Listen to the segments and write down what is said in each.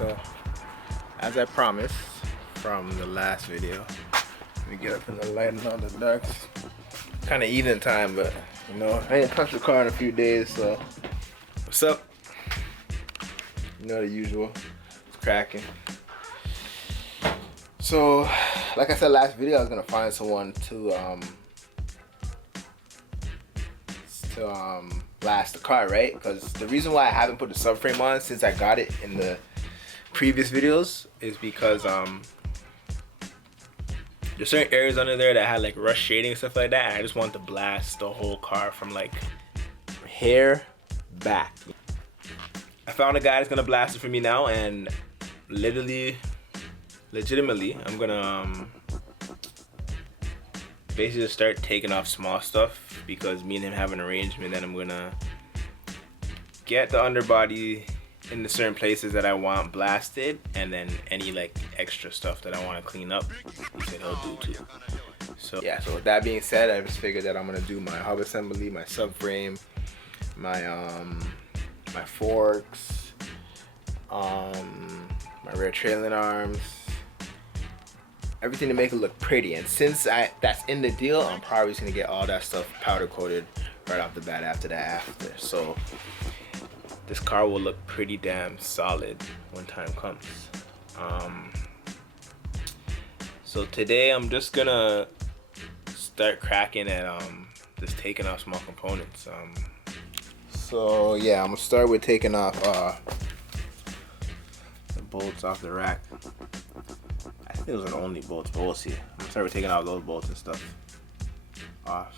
So as I promised from the last video, let me get up in the light and on the dark. Kind of evening time, but you know, I ain't touched the car in a few days, so what's up? You know, the usual. It's cracking. So like I said last video, I was gonna find someone to blast the car, right? Because the reason why I haven't put the subframe on since I got it in the previous videos is because there's certain areas under there that had like rust shading and stuff like that, and I just want to blast the whole car from like hair back. I found a guy that's gonna blast it for me now, and legitimately I'm gonna basically just start taking off small stuff, because me and him have an arrangement that I'm gonna get the underbody in the certain places that I want blasted, and then any like extra stuff that I want to clean up, he said he'll do too. So yeah, so with that being said, I just figured that I'm gonna do my hub assembly, my subframe, my my forks, my rear trailing arms, everything to make it look pretty. And since that's in the deal, I'm probably just gonna get all that stuff powder coated right off the bat after. So this car will look pretty damn solid when time comes. So today I'm just gonna start cracking at just taking off small components. So yeah, I'm gonna start with taking off the bolts off the rack. I think those are the only bolts, but we'll see. I'm gonna start with taking off those bolts and stuff off.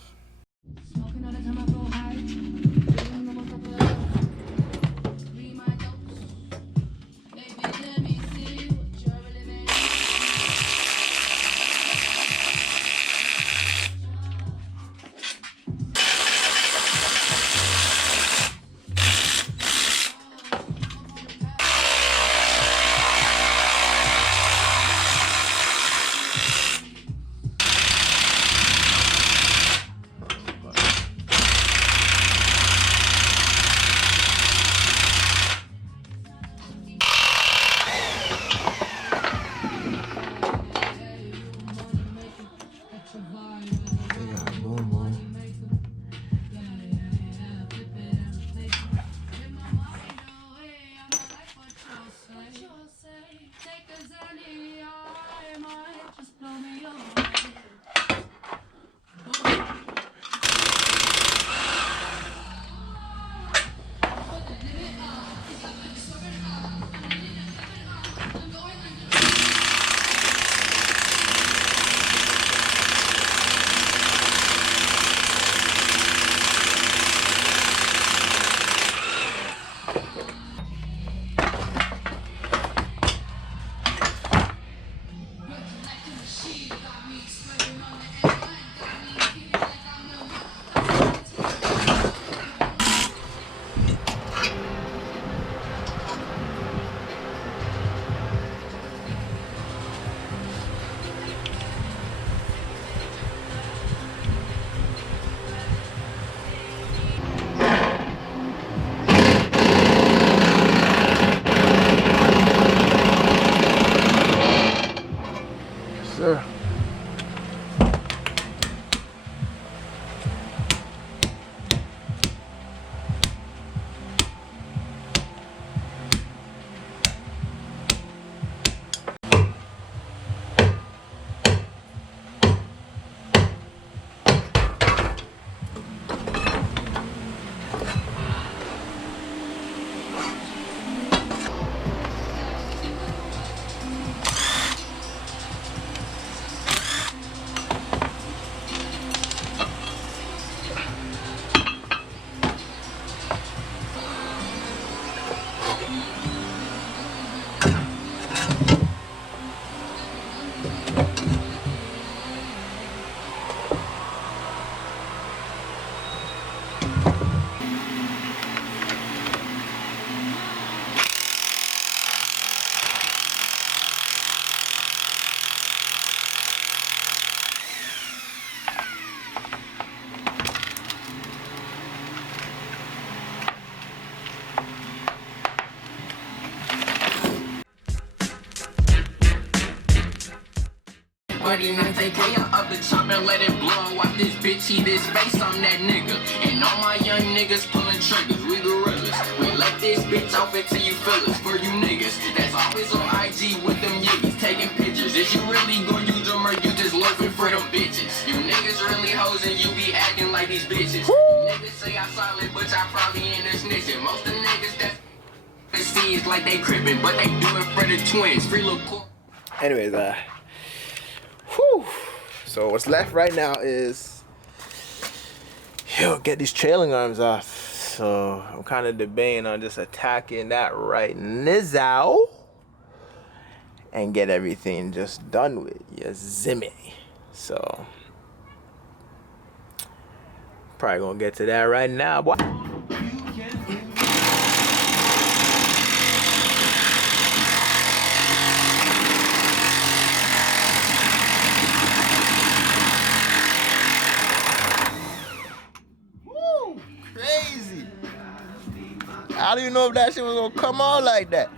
Everybody knows they pay up the chop and let it blow. Watch this bitch eat his face, I'm that nigga. And all my young niggas pulling triggers, we gorillas. We let this bitch off until you feel us. For you niggas that's always on IG with them yiggies taking pictures. Is you really gonna use them or you just looking for them bitches? You niggas really hoes and you be acting like these bitches. Niggas say I solid, but I probably ain't a snitching. Most of the niggas that see it's like they crippin', but they do it for the twins. Free little cool. Anyways, whew. So what's left right now is, get these trailing arms off. So I'm kind of debating on just attacking that right now and get everything just done with. Yes, zimmy. So probably gonna get to that right now, boy. I don't even know if that shit was gonna come out like that.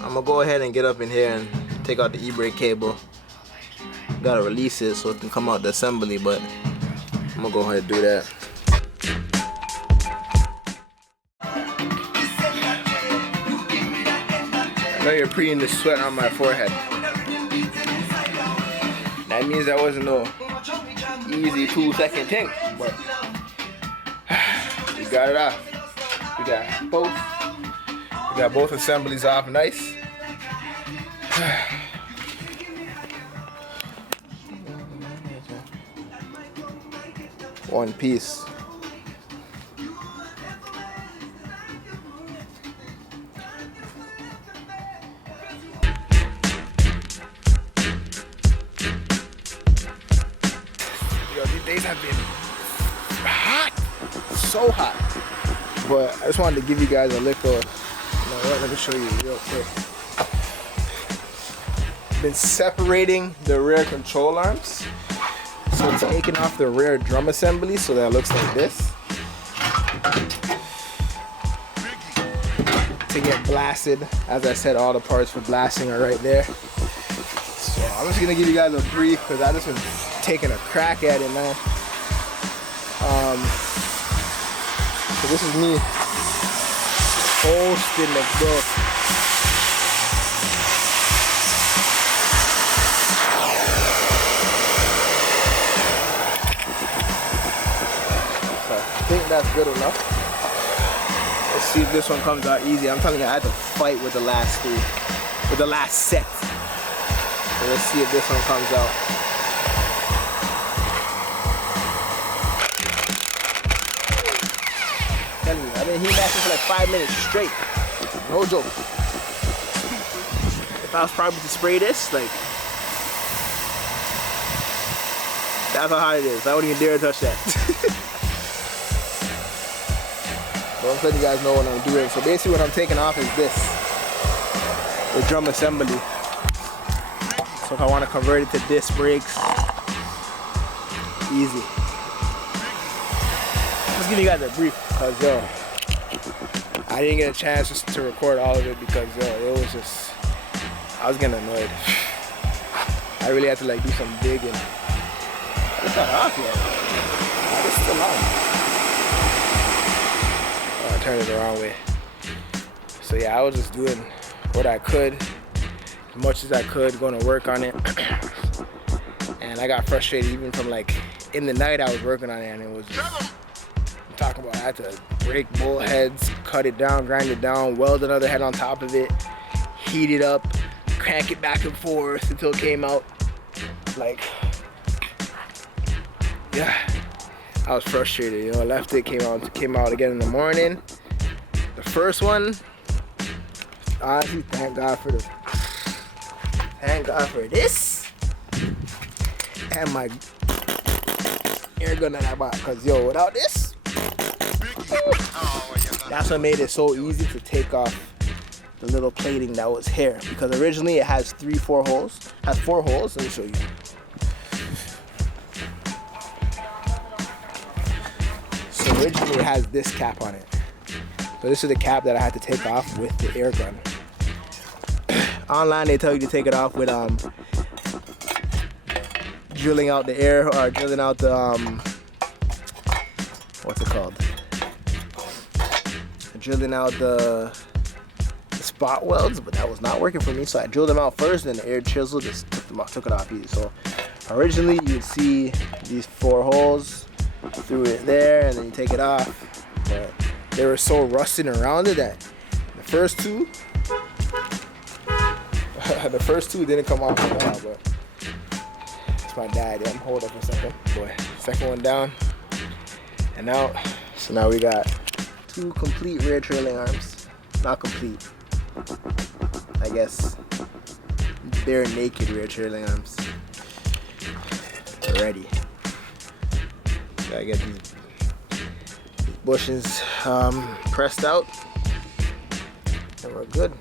I'm gonna go ahead and get up in here and take out the e-brake cable. Gotta release it so it can come out the assembly, but I'm gonna go ahead and do that. I know you're preening the sweat on my forehead. That means that wasn't no easy 2-second thing, but we got it off. We got both assemblies off nice. One piece. These days have been hot, so hot. But I just wanted to give you guys a little, let me show you real quick. Been separating the rear control arms. So taking off the rear drum assembly so that it looks like this. To get blasted. As I said, all the parts for blasting are right there. So I'm just gonna give you guys a brief because I just been taking a crack at it, man. So this is me posting the book. So I think that's good enough. Let's see if this one comes out easy. I'm telling you, I had to fight with the last set. So let's see if this one comes out. I've been heat matching for like 5 minutes straight. No joke. If I was probably to spray this, like, that's how hot it is. I wouldn't even dare touch that. But I'm letting you guys know what I'm doing. So basically what I'm taking off is this. The drum assembly. So if I want to convert it to disc brakes, easy. Just give you guys a brief, because yo, I didn't get a chance just to record all of it because yo, it was just, I was getting annoyed. I really had to like do some digging. It's not off yet. It's still on. Oh, I turned it the wrong way. So yeah, I was just doing what I could, as much as I could, going to work on it. And I got frustrated even from like in the night I was working on it, and it was just, I'm talking about I had to break both heads, cut it down, grind it down, weld another head on top of it, heat it up, crank it back and forth until it came out. Like, yeah, I was frustrated, you know. Left it, came out again in the morning. The first one, honestly, thank God for this. And my air gun that I bought, cause yo, without this, that's what made it so easy to take off the little plating that was here, because originally it has 4 holes. Has 4 holes. Let me show you. So originally it has this cap on it. So this is the cap that I had to take off with the air gun. Online they tell you to take it off with drilling out the air, or drilling out the what's it called? Drilling out the spot welds, but that was not working for me. So I drilled them out first, then the air chisel just took it off easy. So originally you would see these 4 holes through it there, and then you take it off. But they were so rusted around it that the first two didn't come off at all. But it's my dad. Yeah, hold up for a second, boy. Second one down and out. So now we got 2 complete rear trailing arms. Not complete, I guess. Bare naked rear trailing arms. Ready. Gotta get these bushings pressed out, and we're good.